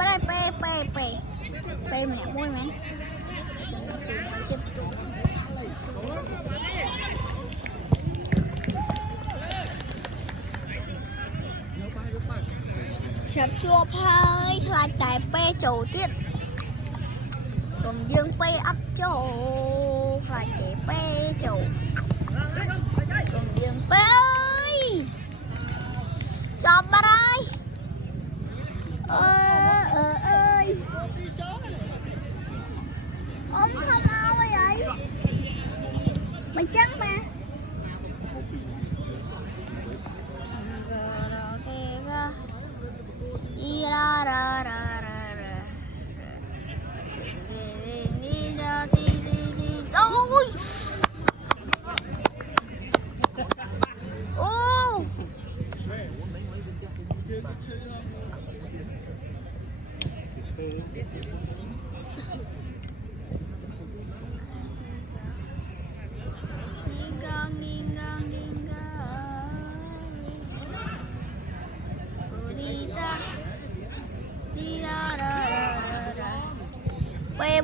vào đây pe mẹ môi mẹ chập chua hơi là cái pe trầu tiết còn dương pe ấp trầu là cái pe trầu còn dương pe ơi chọc vào đây ơi ông không ao vậy mình trắng mà ra ra ra ra ra ôi ô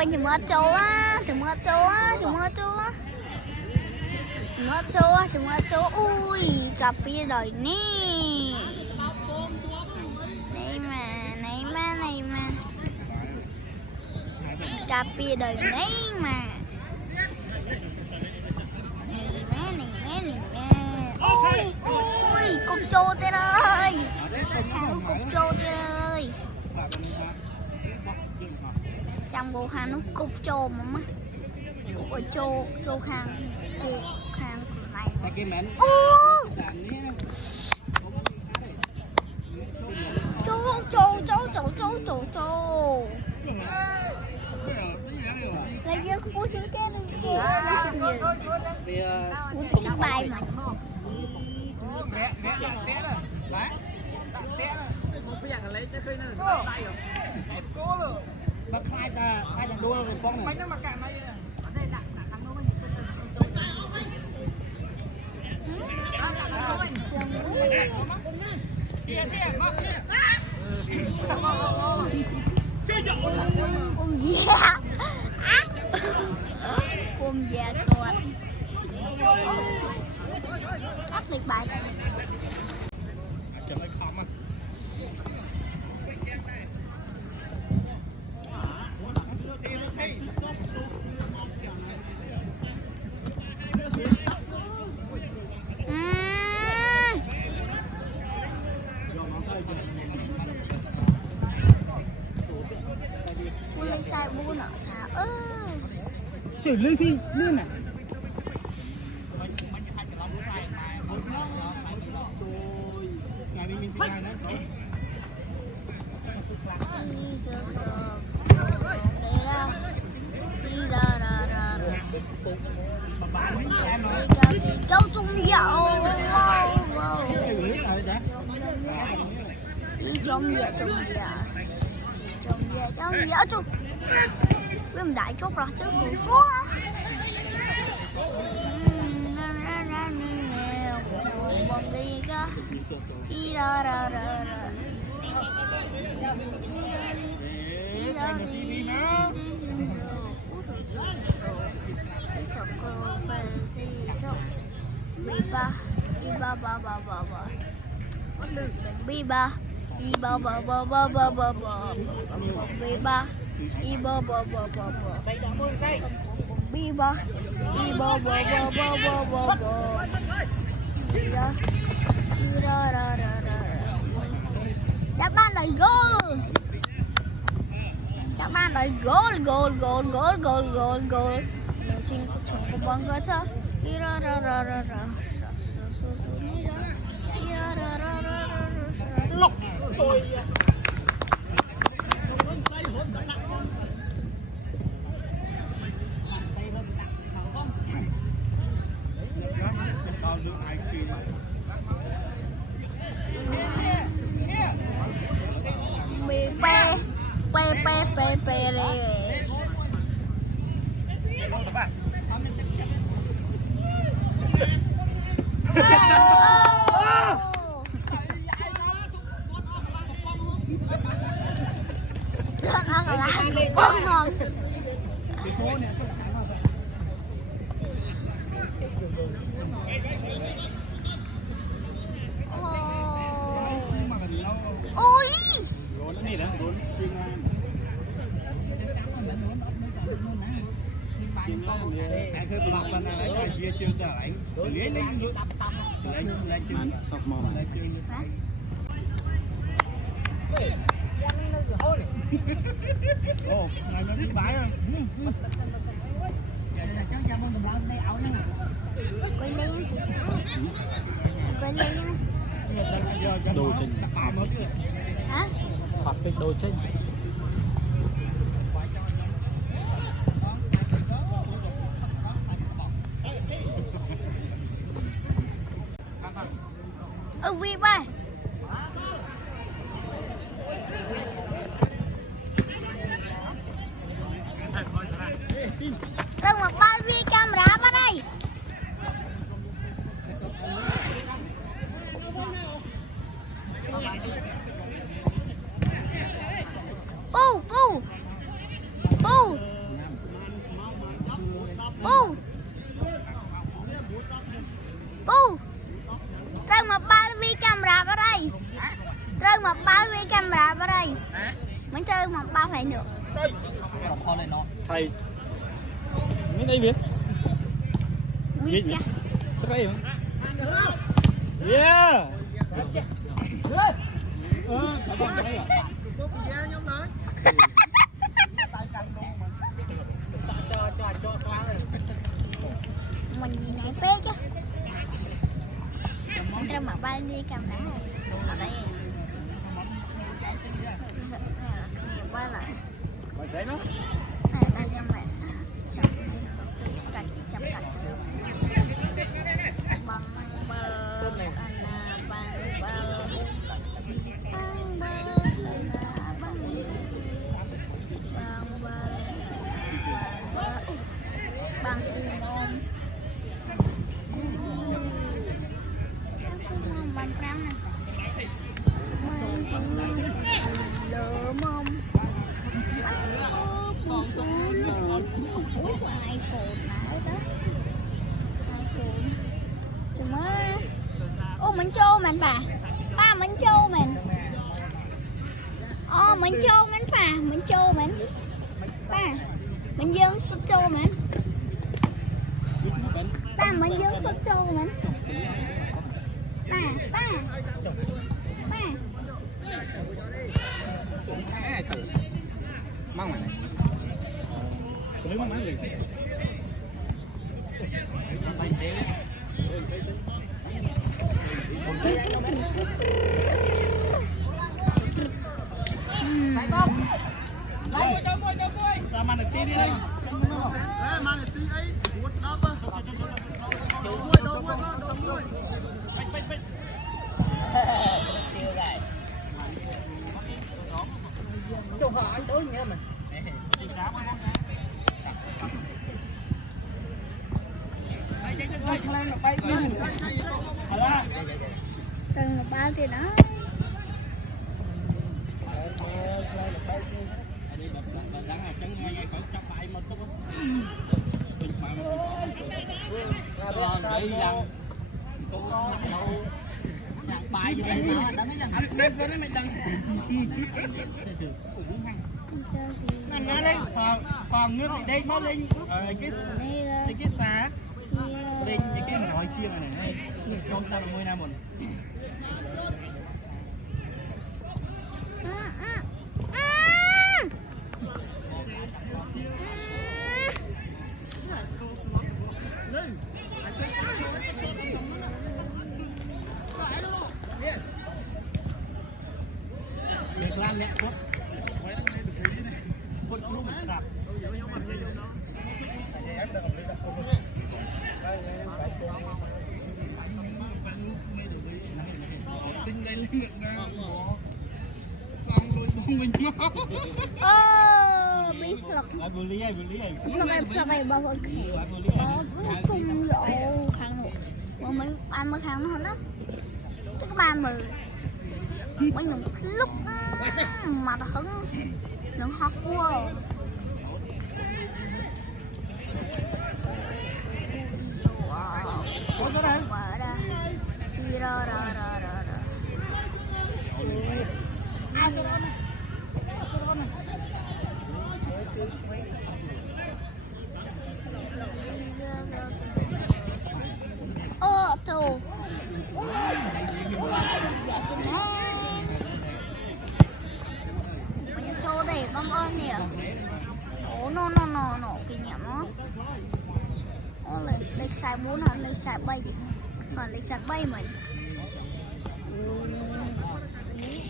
quên chừng mất châu á chừng mất châu ui cặp kia đời nè này mà cặp kia đời này mà ôi cục châu tê ơi cục châu tê ơi trong bộ hàng nó cục châu mà má cục ở châu hàng này châu lấy giờ cô chứng kế đi chị bài mà bác khai ta đua rồi con này con già con áp lực bài sai bu nọ sao chửi lưới phi lưới này câu trung dậu đi trong dạo chung với mình đại chốt rồi chứ phụ số đi ra đi ra ra ra đi ra đi Chắc ban đầy goal. Chắc ban đầy goal. Những trình của bóng gỡ thôi. Lộc trời. Pe là bông ngon. Cái phố này có lạ không vậy? Ôi. Rồi nó đi đó, rồi chim nó anh cứ học bên này cái chia chương tờ anh lấy lên chương sọc mồm lên chương ồ ngày nó đi bãi rồi Quên đi đồ trình hả? hoặc cái đồ trình Vi ba Rừng một ba vi camera vào đây. Pu pu pu pu pu Rừng một ba vi camera vào đây. Rừng một ba vi camera vào đây. Mình chơi một ba phải nữa. thầy biết đây biết Biết kìa. sao đây yeah Mình nhìn này bê chứ. Mình chơi một ba vi camera ở đây. Ba lại. Đây cho mẹ chặt bằng mình châu mình bà mình châu mình mình châu mình mình châu mình mình dương sức châu mình mình dương sức châu mình mang này cái nước mang gì ra mang được tí đi đây mang được tí ấy cho họ anh tới nhé mình Đừng một bao thì đó. bài gì vậy đó nó anh đem vô đấy mày đừng anh nói đi còn nước thì đây mới lên cái xá lên những cái ngồi chia này con ta 10 năm rồi Việt Nam nhé cốt lúc mình đạp tinh đây lên xong rồi mình bị phật lại vừa lý phật này bao con khỉ không dỗ khăn mà mấy ăn mới khăn nó hết đó tức 30 mấy những lúc mà hứng đừng hot quá Ủa sao đây? mở ra đi ra ra ra ra ra Sao đó này? Sao đó này? ô tô mình cho đây bông ơn nè ồ no cái nhậm á ô lịch xài 4 hả lịch xài 3 còn lịch xài 3 mình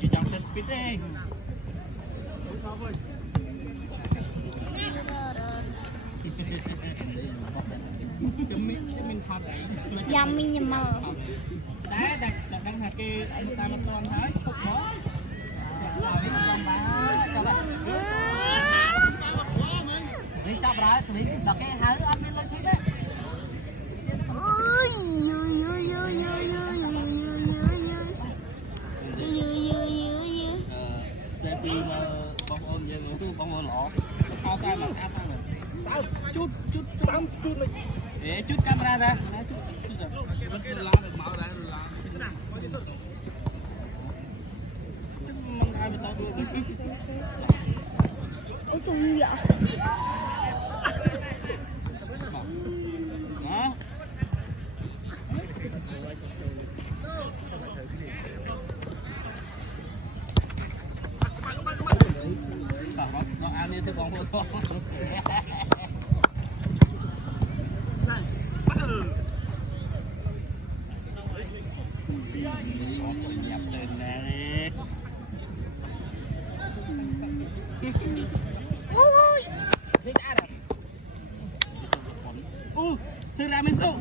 Chị chọn tên speed đi. Mình thật đấy. yummy nhưng mà Đá đang hạt kia ta nó con thấy khúc đó. Đi chọc ra, đi đọc cái hái ăn lên lên thịt đấy. Xe phim bông ôn vậy luôn, bông ôn lọ. Sao sao mà sao chút này. Để chút camera ra. Chút rồi. Vẫn cứ lo được mở ra rồi làm. Mong ai mà tao được. ôi trông vậy Đó. Nó ăn đi thứ con thôi. Nhập lên nè. ui Thư ra mình xuống.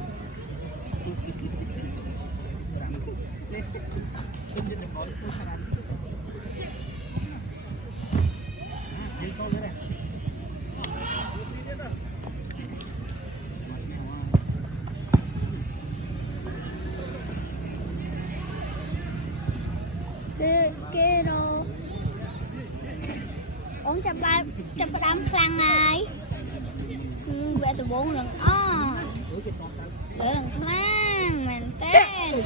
kia đồ uống cho ba đám khăn ai về từ 4 lần lần khăn mình tên